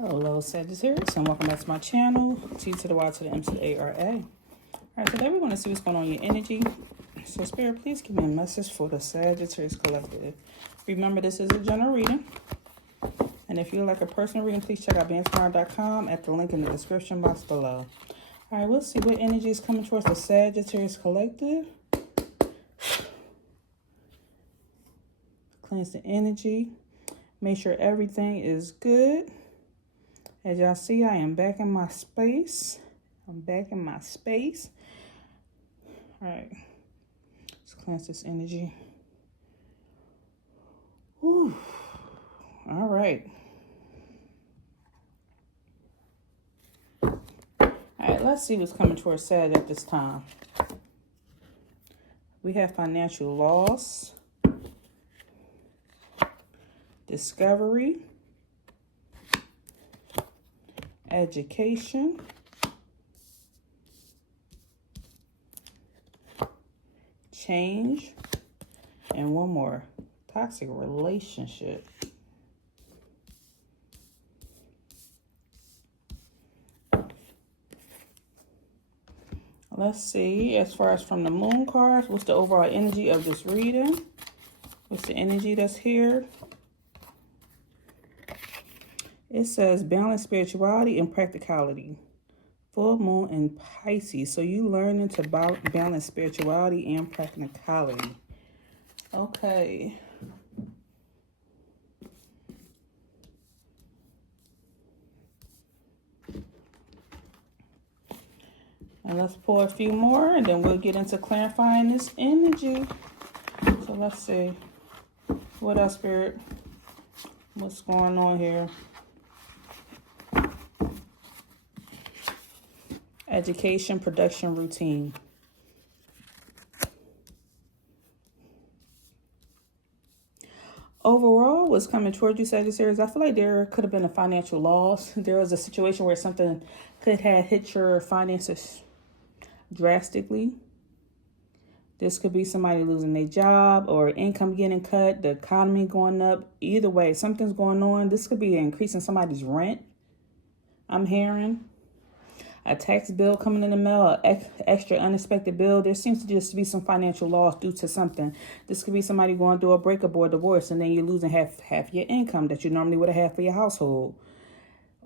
Hello Sagittarius, and welcome back to my channel. T to the Y to the M to the A-R-A. Alright, today we're going to see what's going on in your energy. So Spirit, please give me a message for the Sagittarius Collective. Remember, this is a general reading. And if you'd like a personal reading, please check out BeingTymara.com at the link in the description box below. Alright, we'll see what energy is coming towards the Sagittarius Collective. Cleanse the energy. Make sure everything is good. As y'all see, I am back in my space. I'm back in my space. All right. Let's cleanse this energy. Whew. All right. All right, let's see what's coming towards Sag at this time. We have financial loss, discovery, education, change, and one more, toxic relationship. Let's see, as far as from the moon cards, what's the overall energy of this reading? What's the energy that's here? It says balance spirituality and practicality. Full moon in Pisces. So you learning to balance spirituality and practicality. Okay. And let's pull a few more and then we'll get into clarifying this energy. So let's see. What else, Spirit? What's going on here? Education, production, routine. Overall, what's coming toward you, Sagittarius, I feel like there could have been a financial loss. There was a situation where something could have hit your finances drastically. This could be somebody losing their job or income getting cut, the economy going up. Either way, something's going on. This could be increasing somebody's rent, I'm hearing. A tax bill coming in the mail, an extra unexpected bill. There seems to just be some financial loss due to something. This could be somebody going through a breakup or a divorce, and then you're losing half your income that you normally would have had for your household.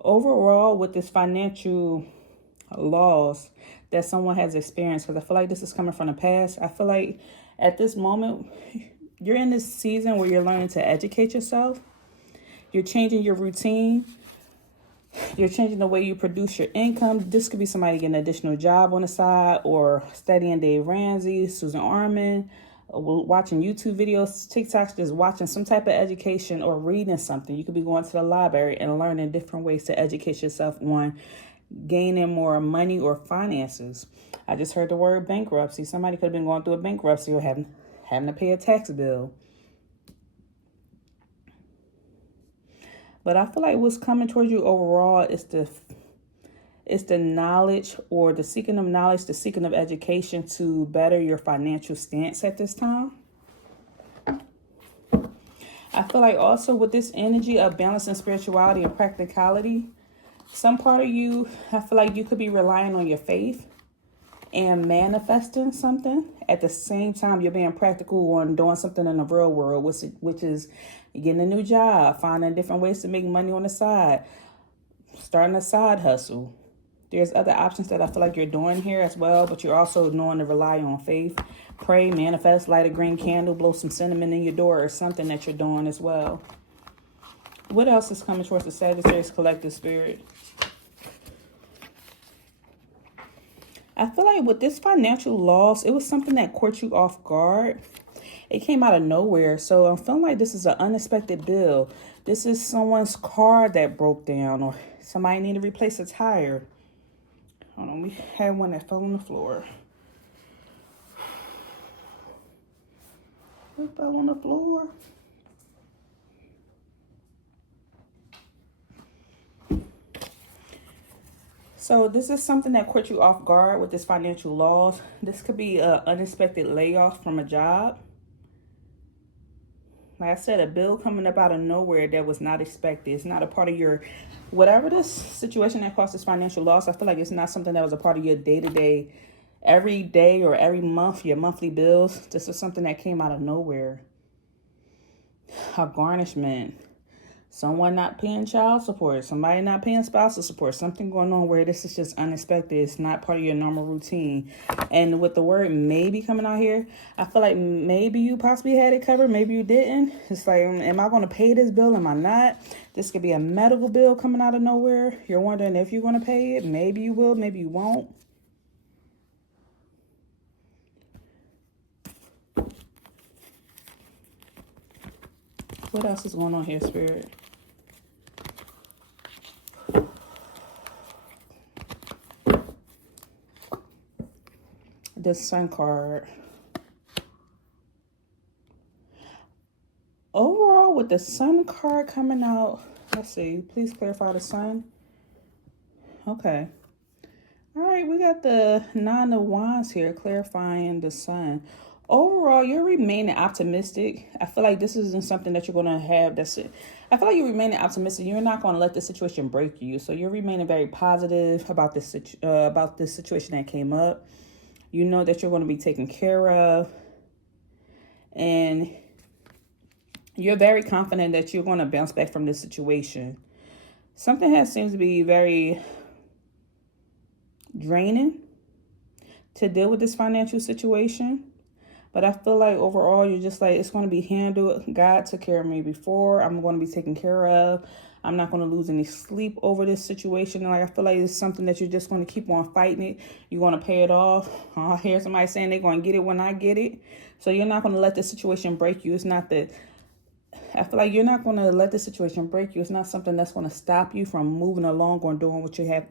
Overall, with this financial loss that someone has experienced, because I feel like this is coming from the past, I feel like at this moment, you're in this season where you're learning to educate yourself. You're changing your routine. You're changing the way you produce your income. This could be somebody getting an additional job on the side or studying Dave Ramsey, Susan Orman, watching YouTube videos, TikToks, just watching some type of education or reading something. You could be going to the library and learning different ways to educate yourself on gaining more money or finances. I just heard the word bankruptcy. Somebody could have been going through a bankruptcy or having to pay a tax bill. But I feel like what's coming towards you overall is the knowledge or the seeking of knowledge, the seeking of education to better your financial stance at this time. I feel like also with this energy of balancing spirituality and practicality, some part of you, I feel like you could be relying on your faith and manifesting something. At the same time, you're being practical on doing something in the real world, which is getting a new job, finding different ways to make money on the side, starting a side hustle. There's other options that I feel like you're doing here as well, but you're also knowing to rely on faith. Pray, manifest, light a green candle, blow some cinnamon in your door or something that you're doing as well. What else is coming towards the Sagittarius Collective, Spirit? I feel like with this financial loss, it was something that caught you off guard. It came out of nowhere. So I'm feeling like this is an unexpected bill. This is someone's car that broke down or somebody need to replace a tire. Hold on, we had one that fell on the floor. It fell on the floor. So this is something that caught you off guard with this financial loss. This could be an unexpected layoff from a job. Like I said, a bill coming up out of nowhere that was not expected. It's not a part of your, whatever this situation that causes financial loss, I feel like it's not something that was a part of your day-to-day, every day or every month, your monthly bills. This is something that came out of nowhere. A garnishment. Someone not paying child support, somebody not paying spousal support, something going on where this is just unexpected. It's not part of your normal routine. And with the word maybe coming out here, I feel like maybe you possibly had it covered, maybe you didn't. It's like, am I going to pay this bill? Am I not? This could be a medical bill coming out of nowhere. You're wondering if you're going to pay it. Maybe you will, maybe you won't. What else is going on here, Spirit? The Sun card. Overall, with the Sun card coming out, let's see. Please clarify the Sun. Okay. All right, we got the Nine of Wands here, clarifying the Sun. Overall, you're remaining optimistic. I feel like this isn't something that you're going to have. That's it. I feel like you're remaining optimistic. You're not going to let the situation break you. So you're remaining very positive about this situation that came up. You know that you're going to be taken care of. And you're very confident that you're going to bounce back from this situation. Something seems to be very draining to deal with this financial situation. But I feel like overall, you're just like, it's going to be handled. God took care of me before. I'm going to be taken care of. I'm not going to lose any sleep over this situation. And like, I feel like it's something that you're just going to keep on fighting it. You're going to pay it off. I hear somebody saying they're going to get it when I get it. So you're not going to let the situation break you. It's not that. I feel like you're not going to let the situation break you. It's not something that's going to stop you from moving along or doing what you have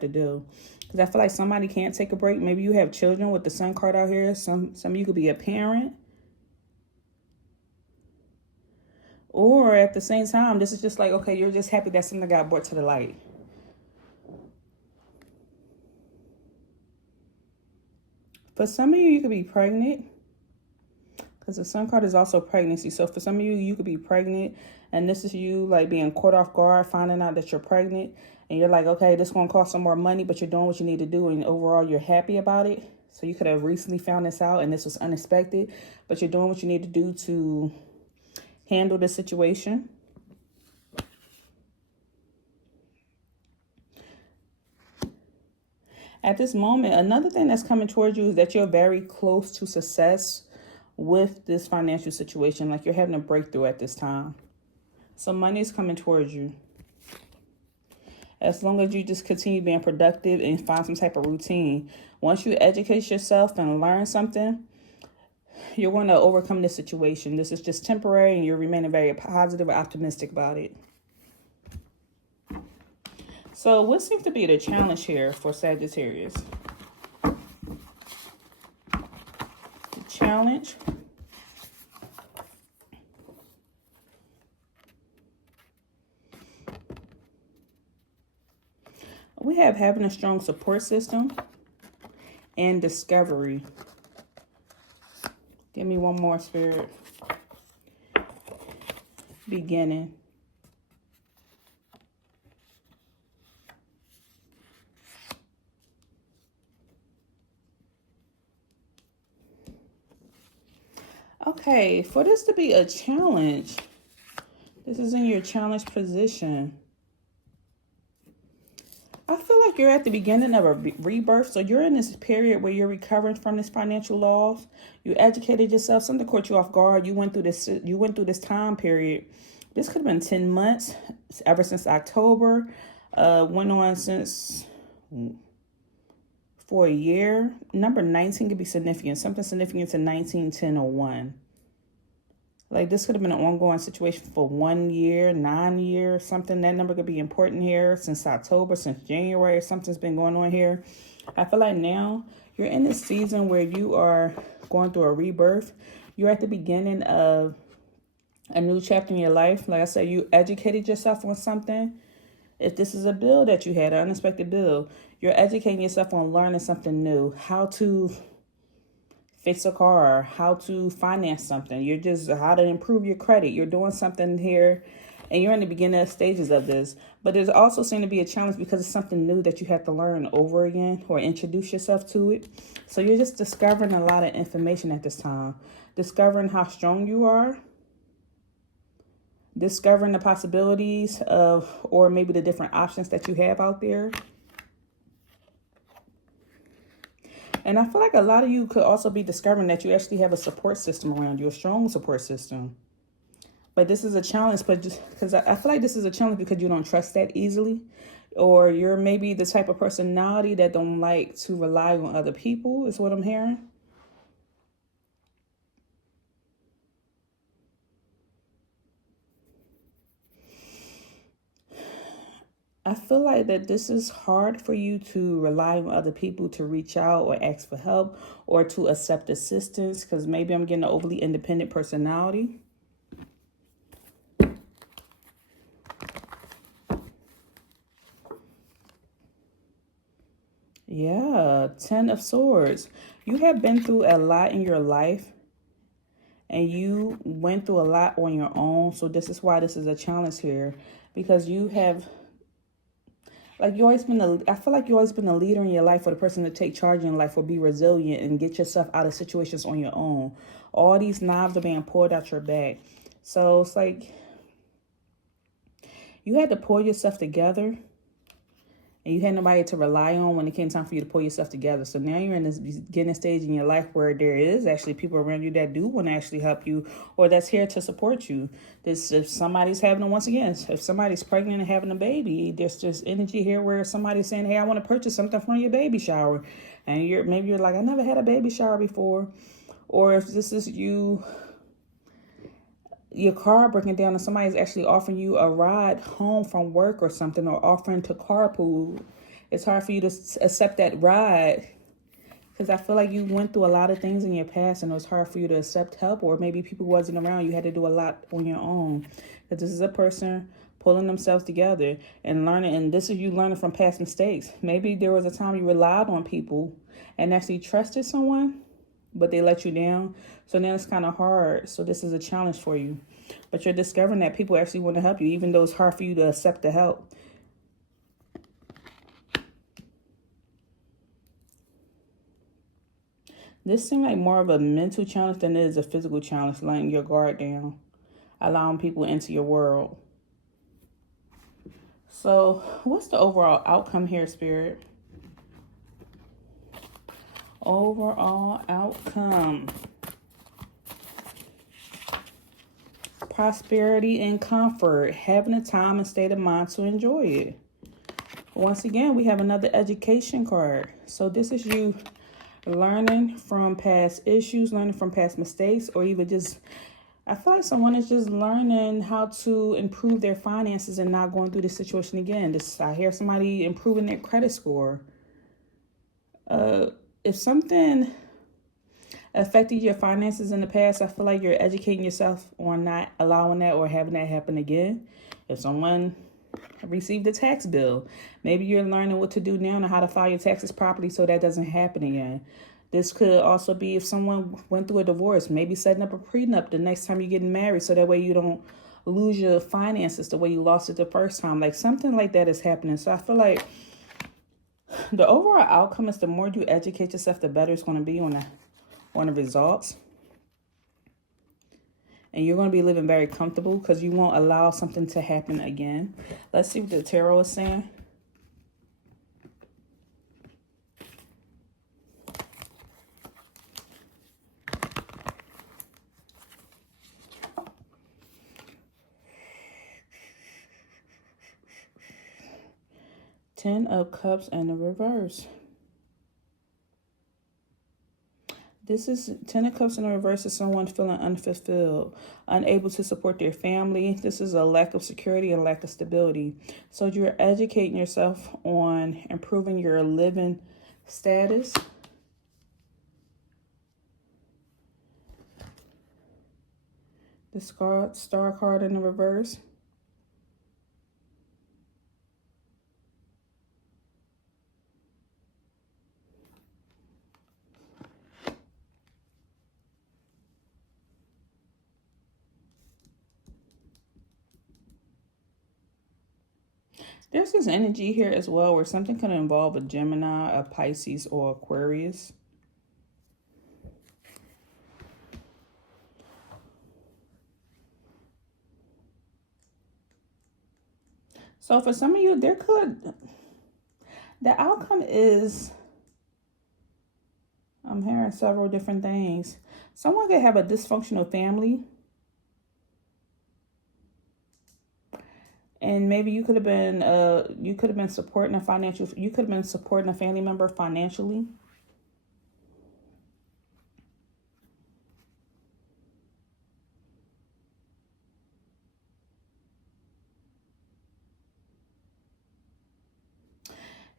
to do. Because I feel like somebody can't take a break. Maybe you have children with the Sun card out here. Some of you could be a parent. Or at the same time, this is just like, okay, you're just happy that something got brought to the light. For some of you, you could be pregnant. Because the Sun card is also pregnancy. So for some of you, you could be pregnant. And this is you like being caught off guard, finding out that you're pregnant. And you're like, okay, this is going to cost some more money, but you're doing what you need to do. And overall, you're happy about it. So you could have recently found this out and this was unexpected. But you're doing what you need to do to handle the situation. At this moment, another thing that's coming towards you is that you're very close to success with this financial situation. Like you're having a breakthrough at this time. So money is coming towards you. As long as you just continue being productive and find some type of routine. Once you educate yourself and learn something, you're going to overcome this situation. This is just temporary and you're remaining very positive and optimistic about it. So what seems to be the challenge here for Sagittarius? The challenge. We have having a strong support system and discovery. Give me one more, Spirit. Beginning. Okay, for this to be a challenge, this is in your challenge position. I feel like you're at the beginning of a rebirth. So you're in this period where you're recovering from this financial loss. You educated yourself. Something caught you off guard. You went through this time period. This could have been 10 months, ever since October. Went on since for a year. Number 19 could be significant. Something significant to 19-10-01. Like this could have been an ongoing situation for 1 year, 9 years, something. That number could be important here since October, since January. Something's been going on here. I feel like now you're in this season where you are going through a rebirth. You're at the beginning of a new chapter in your life. Like I said, you educated yourself on something. If this is a bill that you had, an unexpected bill, you're educating yourself on learning something new, how to fix a car, how to finance something. You're just how to improve your credit. You're doing something here and you're in the beginning stages of this. But there's also seemed to be a challenge because it's something new that you have to learn over again or introduce yourself to it. So you're just discovering a lot of information at this time. Discovering how strong you are. Discovering the possibilities of, or maybe the different options that you have out there. And I feel like a lot of you could also be discovering that you actually have a support system around you, a strong support system. But this is a challenge, but just because I feel like this is a challenge because you don't trust that easily. Or you're maybe the type of personality that don't like to rely on other people, is what I'm hearing. I feel like that this is hard for you to rely on other people to reach out or ask for help or to accept assistance because maybe I'm getting an overly independent personality. Yeah, 10 of Swords. You have been through a lot in your life and you went through a lot on your own. So this is why this is a challenge here because you have like you always been I feel like you always been a leader in your life or the person to take charge in your life or be resilient and get yourself out of situations on your own. All these knives are being poured out your back. So it's like you had to pull yourself together and you had nobody to rely on when it came time for you to pull yourself together. So now you're in this beginning stage in your life where there is actually people around you that do want to actually help you or that's here to support you. This, if somebody's once again, if somebody's pregnant and having a baby, there's just energy here where somebody's saying, hey, I want to purchase something for your baby shower. And maybe you're like, I never had a baby shower before. Or if this is your car breaking down and somebody's actually offering you a ride home from work or something or offering to carpool, it's hard for you to accept that ride because I feel like you went through a lot of things in your past and it was hard for you to accept help or maybe people wasn't around. You had to do a lot on your own because this is a person pulling themselves together and learning. And this is you learning from past mistakes. Maybe there was a time you relied on people and actually trusted someone but they let you down. So now it's kind of hard. So this is a challenge for you. But you're discovering that people actually want to help you, even though it's hard for you to accept the help. This seems like more of a mental challenge than it is a physical challenge, letting your guard down, allowing people into your world. So what's the overall outcome here, Spirit? Overall outcome. Prosperity and comfort, having a time and state of mind to enjoy it. Once again, we have another education card. So this is you learning from past issues, learning from past mistakes, or even just, I feel like someone is just learning how to improve their finances and not going through this situation again. I hear somebody improving their credit score. If something affected your finances in the past, I feel like you're educating yourself on not allowing that or having that happen again. If someone received a tax bill, maybe you're learning what to do now and how to file your taxes properly so that doesn't happen again. This could also be if someone went through a divorce, maybe setting up a prenup the next time you're getting married so that way you don't lose your finances the way you lost it the first time. Like something like that is happening. So I feel like the overall outcome is the more you educate yourself, the better it's going to be on the results. And you're going to be living very comfortable because you won't allow something to happen again. Let's see what the tarot is saying. Ten of Cups and the reverse. This is 10 of Cups in the reverse is someone feeling unfulfilled, unable to support their family. This is a lack of security and lack of stability. So you're educating yourself on improving your living status. The star card in the reverse. There's this energy here as well where something can involve a Gemini, a Pisces, or Aquarius. So for some of you, the outcome is, I'm hearing several different things. Someone could have a dysfunctional family. And maybe you could have been supporting a family member financially.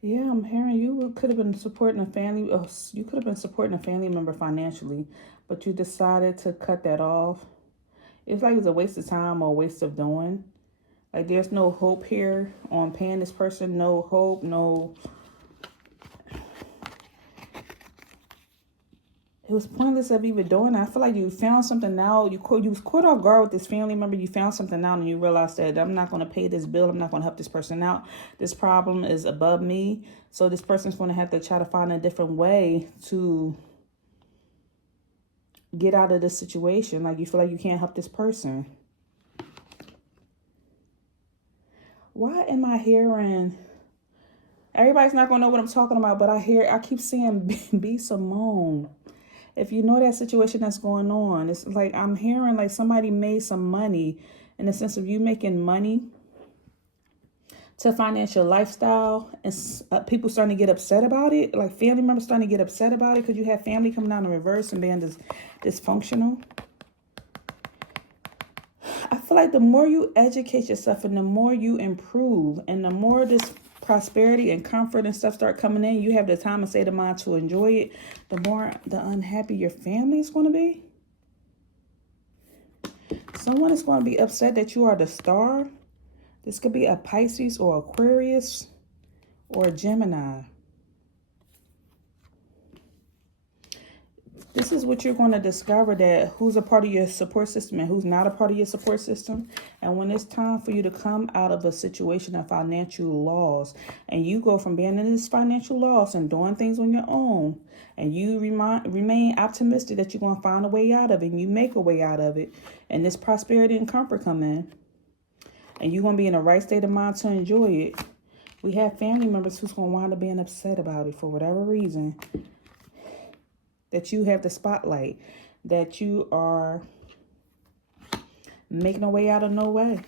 Yeah, I'm hearing you could have been supporting a family. You could have been supporting a family member financially, but you decided to cut that off. It's like it's a waste of time or a waste of doing. Like there's no hope here on paying this person. No hope. No. It was pointless of even doing that. I feel like you found something now. You was caught off guard with this family member. You found something out and you realized that I'm not going to pay this bill. I'm not going to help this person out. This problem is above me. So this person's going to have to try to find a different way to get out of this situation. Like you feel like you can't help this person. Why am I hearing... Everybody's not going to know what I'm talking about, but I keep seeing B. Simone. If you know that situation that's going on, it's like I'm hearing like somebody made some money in the sense of you making money to finance your lifestyle, and people starting to get upset about it. Like family members starting to get upset about it because you have family coming down in reverse and being dysfunctional. I feel like the more you educate yourself and the more you improve and the more this prosperity and comfort and stuff start coming in, you have the time and state of mind to enjoy it, the more the unhappy your family is going to be. Someone is going to be upset that you are the star. This could be a Pisces or Aquarius or a Gemini. This is what you're going to discover, that who's a part of your support system and who's not a part of your support system. And when it's time for you to come out of a situation of financial loss, and you go from being in this financial loss and doing things on your own, and you remain optimistic that you're going to find a way out of it, and you make a way out of it, and this prosperity and comfort come in, and you're going to be in the right state of mind to enjoy it. We have family members who's going to wind up being upset about it for whatever reason. That you have the spotlight, that you are making a way out of no way.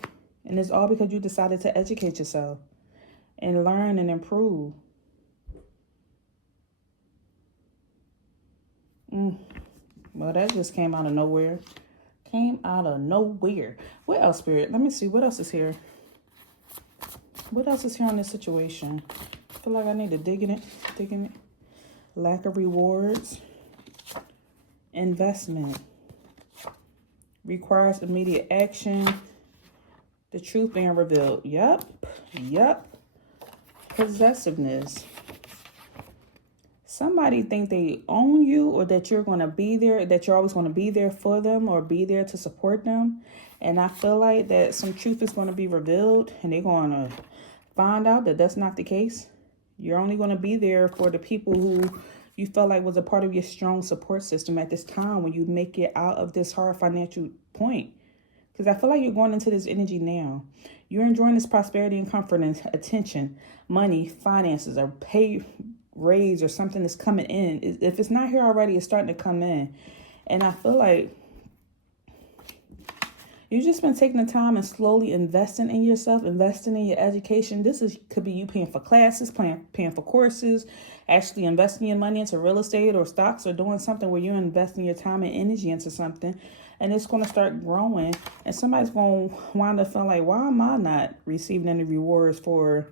And it's all because you decided to educate yourself and learn and improve. Well, that just came out of nowhere. Came out of nowhere. What else, Spirit? Let me see. What else is here? What else is here on this situation? I feel like I need to dig in it. Lack of rewards. Investment. Requires immediate action. The truth being revealed. Yup. Possessiveness. Somebody think they own you, or that you're going to be there, that you're always going to be there for them or be there to support them. And I feel like that some truth is going to be revealed and they're going to find out that that's not the case. You're only going to be there for the people who you felt like was a part of your strong support system at this time when you make it out of this hard financial point. Because I feel like you're going into this energy now. You're enjoying this prosperity and comfort and attention, money, finances, or pay raise or something that's coming in. If it's not here already, it's starting to come in. And I feel like you've just been taking the time and slowly investing in yourself, investing in your education. Could be you paying for classes, paying for courses, actually investing your money into real estate or stocks, or doing something where you're investing your time and energy into something. And it's going to start growing. And somebody's going to wind up feeling like, why am I not receiving any rewards for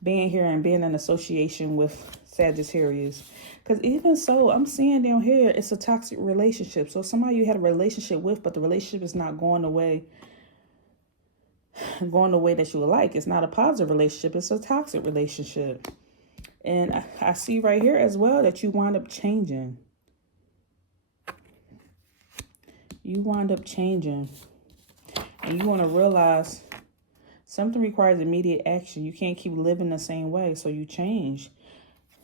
being here and being in association with Sagittarius? Because even so, I'm seeing down here, it's a toxic relationship. So somebody you had a relationship with, but the relationship is not going the way that you would like. It's not a positive relationship. It's a toxic relationship. And I see right here as well that you wind up changing. And you want to realize Something requires immediate action. You can't keep living the same way, so you change.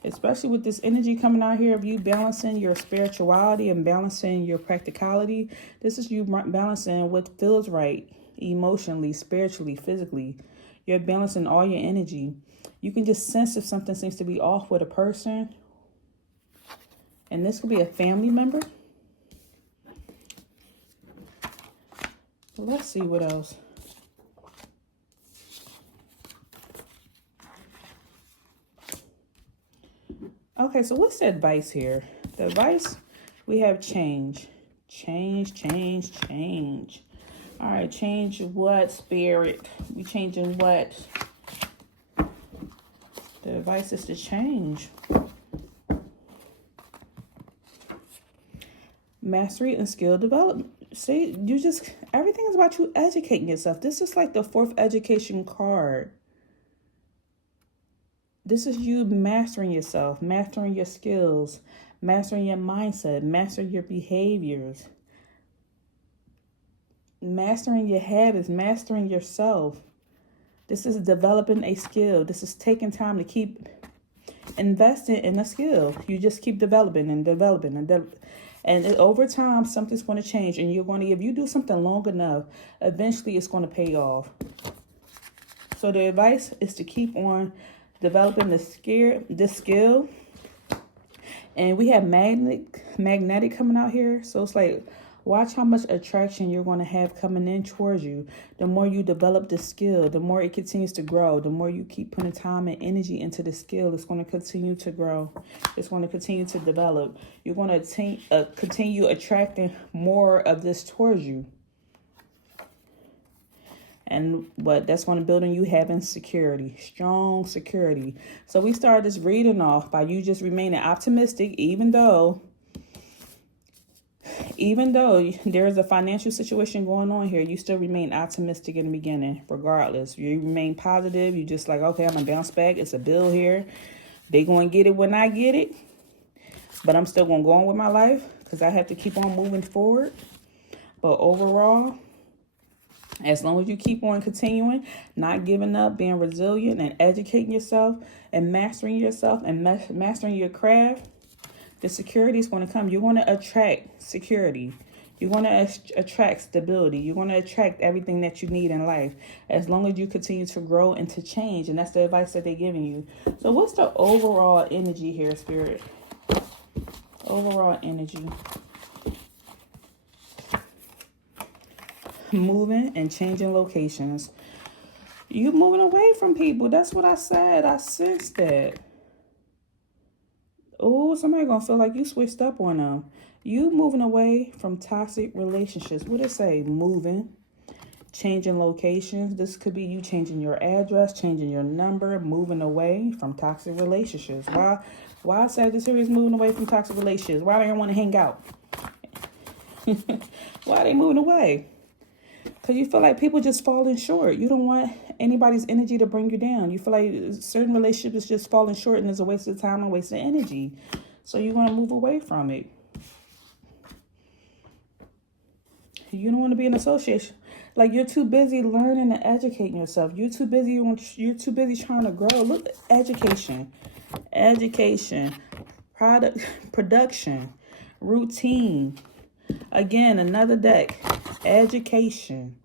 Especially with this energy coming out here of you balancing your spirituality and balancing your practicality. This is you balancing what feels right emotionally, spiritually, physically. You're balancing all your energy. You can just sense if something seems to be off with a person. And this could be a family member. Let's see what else. Okay, so what's the advice here? The advice, we have change. Change, change, change. All right, change what, Spirit? We changing what? The advice is to change. Mastery and skill development. See, everything is about you educating yourself. This is like the 4th education card. This is you mastering yourself, mastering your skills, mastering your mindset, mastering your behaviors, mastering your habits, mastering yourself. This is developing a skill. This is taking time to keep investing in a skill. You just keep developing and developing and over time, something's going to change. And if you do something long enough, eventually it's going to pay off. So the advice is to keep on developing this skill. And we have magnetic coming out here. So it's like, watch how much attraction you're going to have coming in towards you. The more you develop the skill, the more it continues to grow. The more you keep putting time and energy into the skill, it's going to continue to grow. It's going to continue to develop. You're going to continue attracting more of this towards you. And what that's going to build in you having security, strong security. So we started this reading off by you just remaining optimistic, even though there is a financial situation going on here, you still remain optimistic in the beginning, regardless. You remain positive. You just like, okay, I'm going to bounce back. It's a bill here. They going to get it when I get it. But I'm still going to go on with my life because I have to keep on moving forward. But overall, as long as you keep on continuing, not giving up, being resilient and educating yourself and mastering yourself and mastering your craft, the security is going to come. You're going to attract security. You're going to attract stability. You're going to attract everything that you need in life as long as you continue to grow and to change. And that's the advice that they're giving you. So what's the overall energy here, Spirit? Overall energy. Moving and changing locations. You moving away from people. That's what I said. I sensed that. Oh, somebody gonna feel like you switched up on them. You moving away from toxic relationships. What it say? Moving, changing locations. This could be you changing your address, changing your number, moving away from toxic relationships. Why Sagittarius moving away from toxic relationships? Why they don't want to hang out? Why are they moving away? Because you feel like people just falling short. You don't want anybody's energy to bring you down. You feel like certain relationships is just falling short and it's a waste of time and waste of energy. So you're going to move away from it. You don't want to be in association. Like you're too busy learning and educating yourself. You're too busy trying to grow. Look, education, production, routine. Again, another deck. Education.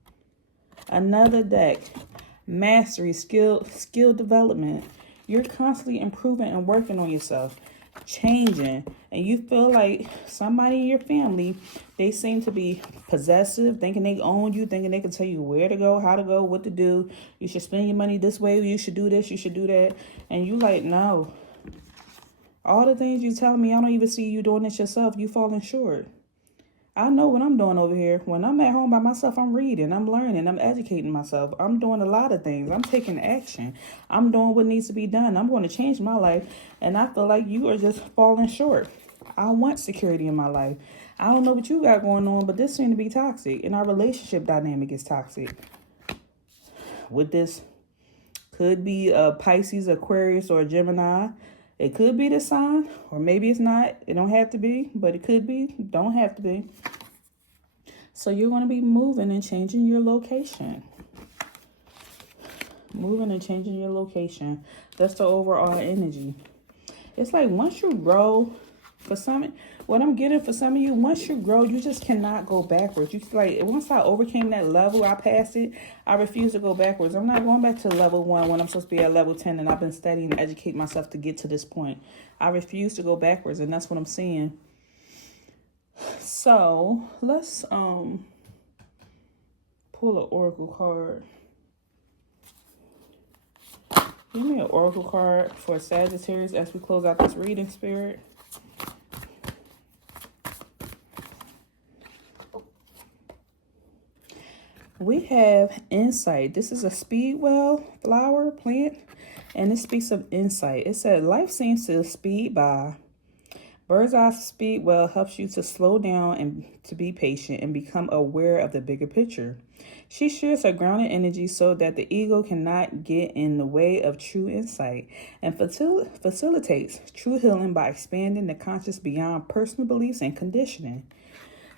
Another deck. Mastery, skill development. You're constantly improving and working on yourself. Changing. And you feel like somebody in your family, they seem to be possessive, thinking they own you, thinking they can tell you where to go, how to go, what to do. You should spend your money this way. You should do this. You should do that. And you like, no. All the things you tell me, I don't even see you doing this yourself. You falling short. I know what I'm doing over here. When I'm at home by myself, I'm reading, I'm learning, I'm educating myself. I'm doing a lot of things. I'm taking action. I'm doing what needs to be done. I'm going to change my life. And I feel like you are just falling short. I want security in my life. I don't know what you got going on, but this seems to be toxic. And our relationship dynamic is toxic. With this, could be a Pisces, Aquarius, or a Gemini. It could be the sign, or maybe it's not. It don't have to be, but it could be. Don't have to be. So you're going to be moving and changing your location. moving and changing your location. That's the overall energy. It's like once you grow, for some, what I'm getting for some of you, once you grow, you just cannot go backwards. You like, once I overcame that level, I passed it, I refuse to go backwards. I'm not going back to level 1 when I'm supposed to be at level 10, and I've been studying and educating myself to get to this point. I refuse to go backwards, and that's what I'm seeing. So let's pull an oracle card. Give me an oracle card for Sagittarius as we close out this reading, Spirit. We have insight. This is a speedwell flower plant, and it speaks of insight. It said, life seems to speed by. Bird's eye speedwell helps you to slow down and to be patient and become aware of the bigger picture. She shares her grounded energy so that the ego cannot get in the way of true insight, and facilitates true healing by expanding the conscious beyond personal beliefs and conditioning.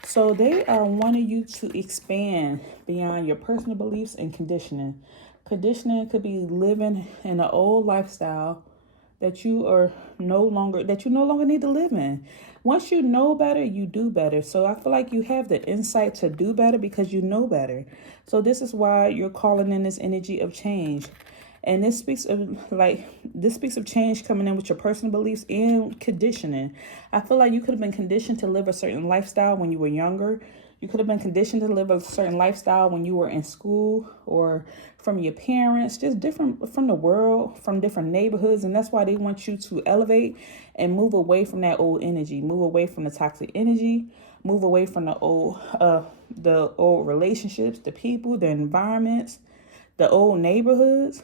So they are wanting you to expand beyond your personal beliefs and conditioning. Conditioning could be living in an old lifestyle that you no longer need to live in. Once you know better, you do better. So I feel like you have the insight to do better because you know better. So this is why you're calling in this energy of change. And this speaks of change coming in with your personal beliefs and conditioning. I feel like you could have been conditioned to live a certain lifestyle when you were younger. You could have been conditioned to live a certain lifestyle when you were in school or from your parents, just different from the world, from different neighborhoods. And that's why they want you to elevate and move away from that old energy, move away from the toxic energy, move away from the old relationships, the people, the environments, the old neighborhoods.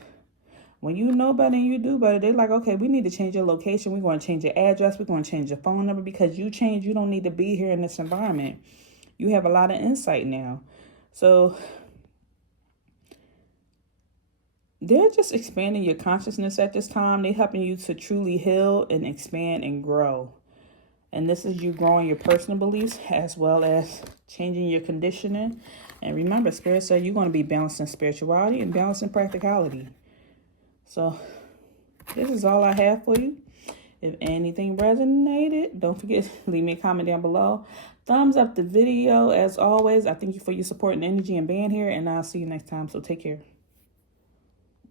When you know better and you do better, they're like, okay, we need to change your location. We're going to change your address. We're going to change your phone number because you changed. You don't need to be here in this environment. You have a lot of insight now. So they're just expanding your consciousness at this time. They're helping you to truly heal and expand and grow. And this is you growing your personal beliefs as well as changing your conditioning. And remember, Spirit said you're going to be balancing spirituality and balancing practicality. So this is all I have for you. If anything resonated, don't forget, leave me a comment down below. Thumbs up the video as always. I thank you for your support and energy and being here, and I'll see you next time. So take care.